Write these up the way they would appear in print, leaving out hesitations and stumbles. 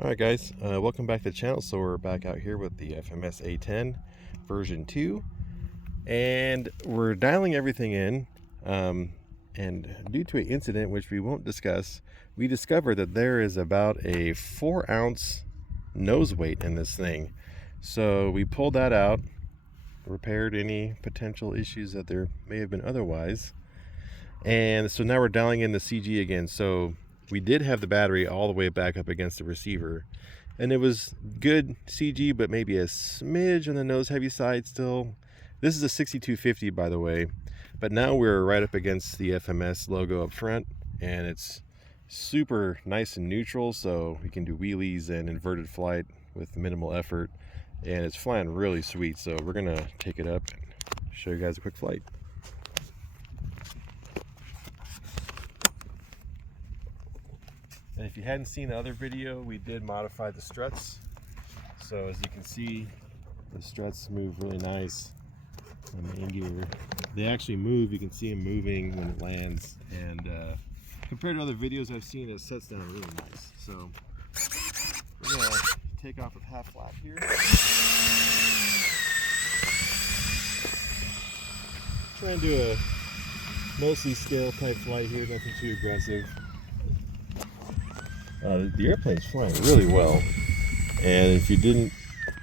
Alright guys, welcome back to the channel. So we're back out here with the FMS A-10 version 2, and we're dialing everything in, and due to an incident which we won't discuss, we discovered that there is about a 4-ounce nose weight in this thing. So we pulled that out, repaired any potential issues that there may have been otherwise, and so now we're dialing in the CG again. So we did have the battery all the way back up against the receiver, and it was good CG, but maybe a smidge on the nose heavy side still. This is a 6250, by the way, but now we're right up against the FMS logo up front, and it's super nice and neutral, so we can do wheelies and inverted flight with minimal effort, and it's flying really sweet. So we're gonna take it up and show you guys a quick flight. And if you hadn't seen the other video, we did modify the struts. So as you can see, the struts move really nice on the in-gear. They actually move, you can see them moving when it lands. And compared to other videos I've seen, it sets down really nice. So we're gonna take off with half flap here. Try and do a mostly scale type flight here, nothing too aggressive. The airplane's flying really well, and if you didn't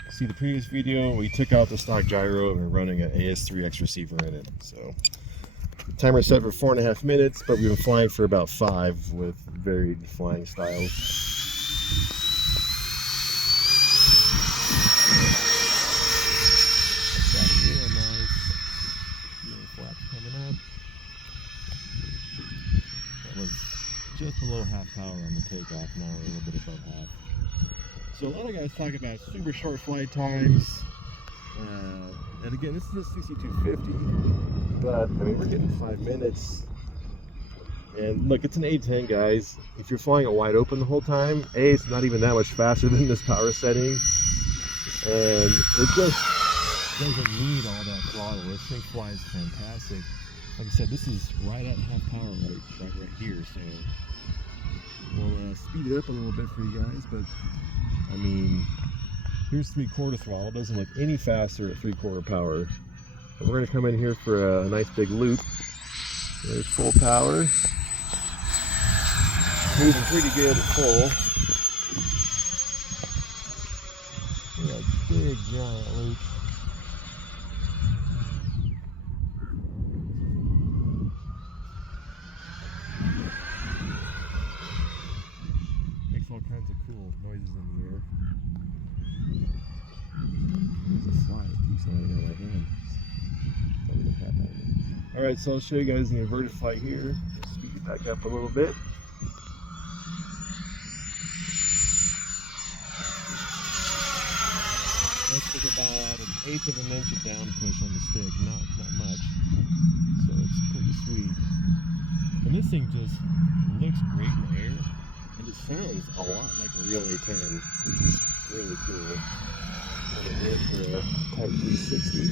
see the previous video, we took out the stock gyro and we're running an AS3X receiver in it. So the timer set for 4.5 minutes, but we've been flying for about 5 with varied flying styles. That's real nice. Flaps coming up. That was just below half power on the takeoff. Now we're a little bit above half. So a lot of guys talk about super short flight times, and again, this is a 6250, but I mean, we're getting 5 minutes. And look, it's an A-10, guys. If you're flying it wide open the whole time, it's not even that much faster than this power setting, and it just doesn't need all that throttle. This thing flies fantastic. Like I said, this is right at half power right here, so we'll speed it up a little bit for you guys. But I mean, here's 3/4 throttle. It doesn't look any faster at 3/4 power. But we're going to come in here for a nice big loop. There's full power. Moving pretty good at full. Look at that big giant loop. Makes all kinds of cool noises in the air. There's a slide. It keeps on in my hand. Alright, so I'll show you guys the inverted flight here. Just speed it back up a little bit. That's with about 1/8 of an inch of down push on the stick, not much. So it's pretty sweet. And this thing just looks great in the air, and it sounds a lot like a real A-10, which is really cool. And it went for a Type 360.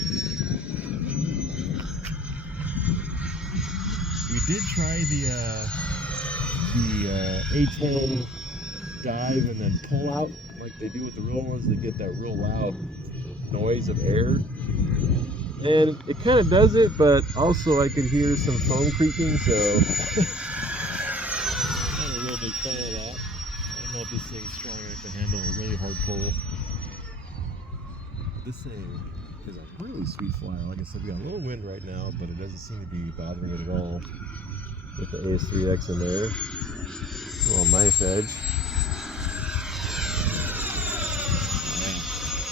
We did try the A-10 dive and then pull out like they do with the real ones. They get that real loud noise of air, and it kind of does it, but also I could hear some foam creaking, so not a real big fan of that. I don't know if this thing's strong enough to handle a really hard pull. This thing is a really sweet flyer. Like I said, we got a little wind right now, but it doesn't seem to be bothering it at all with the AS3X in there. A little knife edge.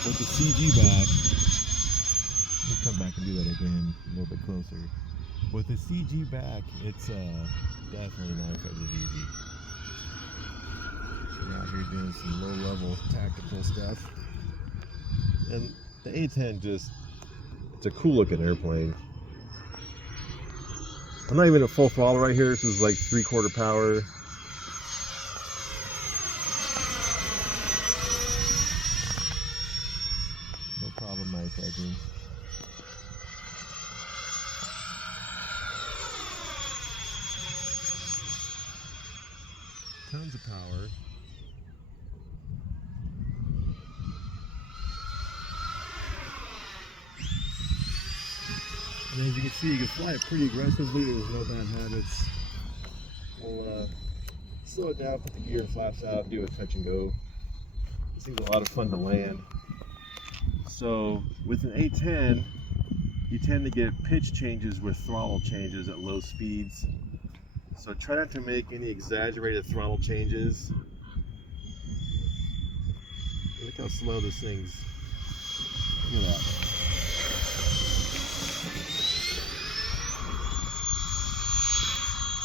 With the CG back, let me come back and do that again a little bit closer. With the CG back, it's definitely knife edge easy. So we're out here doing some low-level tactical stuff. And the A-10 just, it's a cool looking airplane. I'm not even at full throttle right here. This is like 3/4 power. No problem knife edging. Tons of power. And as you can see, you can fly it pretty aggressively. There's no bad habits. We'll slow it down, put the gear and flaps out, do a touch and go. This thing's a lot of fun to land. So with an A-10, you tend to get pitch changes with throttle changes at low speeds. So try not to make any exaggerated throttle changes. Look how slow this thing's. Look at that.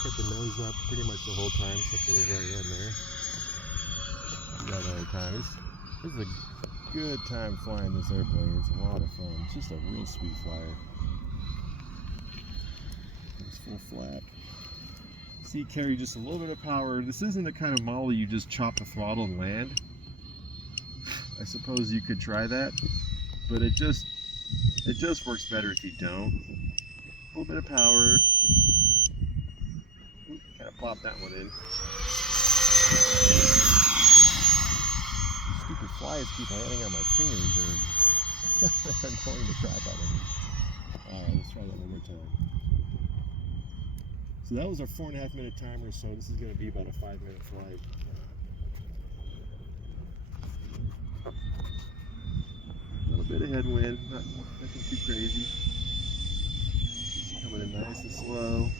Kept the nose up pretty much the whole time, except for the very end there. We got another time. This is a good time flying this airplane. It's a lot of fun. It's just a real sweet flyer. It's full flap. See, it carries just a little bit of power. This isn't the kind of model you just chop the throttle and land. I suppose you could try that, but it just works better if you don't. A little bit of power. Kind of plop that one in. Stupid flies keep landing on my fingers. They're annoying the crap out of me. Alright, let's try that one more time. So that was our 4.5 minute timer, so this is going to be about a 5-minute flight. A little bit of headwind, nothing too crazy. Just coming in nice and slow.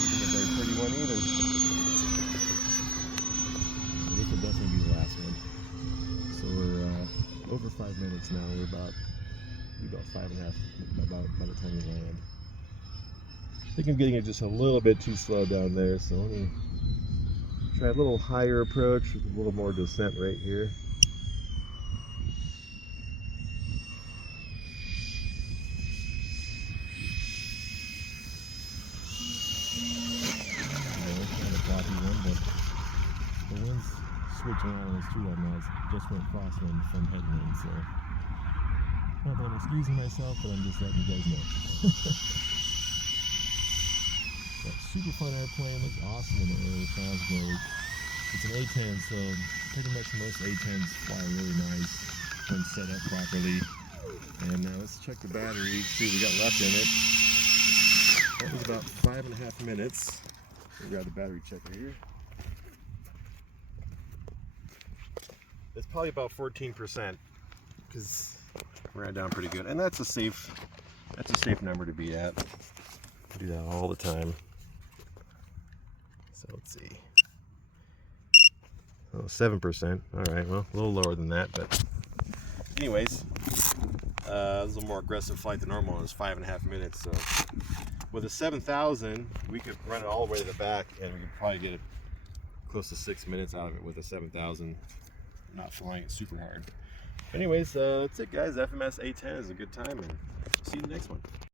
Isn't a very pretty one either. This will definitely be the last one. So we're over 5 minutes now. We're about 5.5 by the time we land. I think I'm getting it just a little bit too slow down there, so let me try a little higher approach with a little more descent right here. Kind of floppy one, but the wind's switching on us too right now. It just went crosswind from headwind, so not that I'm excusing myself, but I'm just letting you guys know. But super fun airplane, looks awesome in the air, sounds great. It's an A-10, so pretty much most A-10s fly really nice when set up properly. And let's check the battery, see what we got left in it. That was about 5.5 minutes. We'll grab the battery checker here. It's probably about 14% because we ran down pretty good, and that's a safe number to be at. I do that all the time. So let's see. Oh, 7%. All right, well, a little lower than that, but anyways, this is a little more aggressive flight than normal. It was 5.5 minutes. So with a 7000, we could run it all the way to the back, and we could probably get close to 6 minutes out of it with a 7000. Not flying it super hard. Anyways, that's it, guys. FMS A-10 is a good time, and see you in the next one.